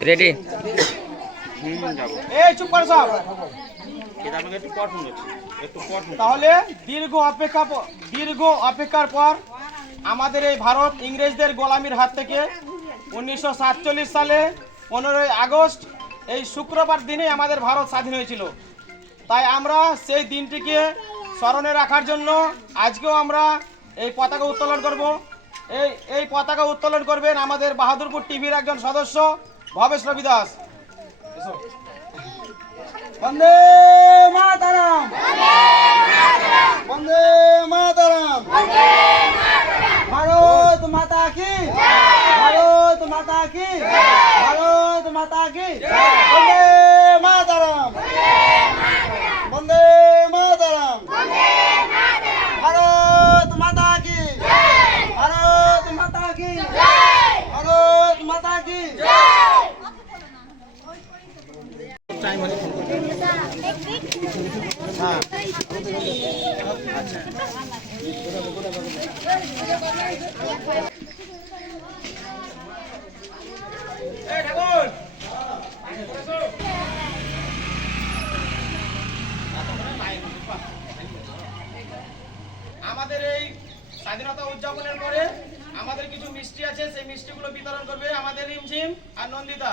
Ready তাহলে দীর্ঘ অপেক্ষা দীর্ঘ অপেক্ষার পর আমাদের এই ভারত ইংরেজদের গোলামির হাত থেকে উনিশশো সাতচল্লিশ সালে পনেরোই আগস্ট এই শুক্রবার দিনে আমাদের ভারত স্বাধীন হয়েছিল। তাই আমরা সেই দিনটিকে স্মরণে রাখার জন্য আজকেও আমরা এই পতাকা উত্তোলন করব। এই এই পতাকা উত্তোলন করবেন আমাদের বাহাদুরপুর টিভির একজন সদস্য ভবেশ রবি দাস এসো। বন্দে মাতারাম বন্দে মাতারাম ভারত মাতা কি ভারত মাতা কি ভারত মাতা কি বন্দে মাতারাম বন্দে মাতারাম ভারত মাতা কি ভারত মাতা কি ভারত মাতা কি আমাদের এই স্বাধীনতা উদযাপনের পরে আমাদের কিছু মিষ্টি আছে, সেই মিষ্টিগুলো বিতরণ করবে আমাদের রিমঝিম আর নন্দিতা।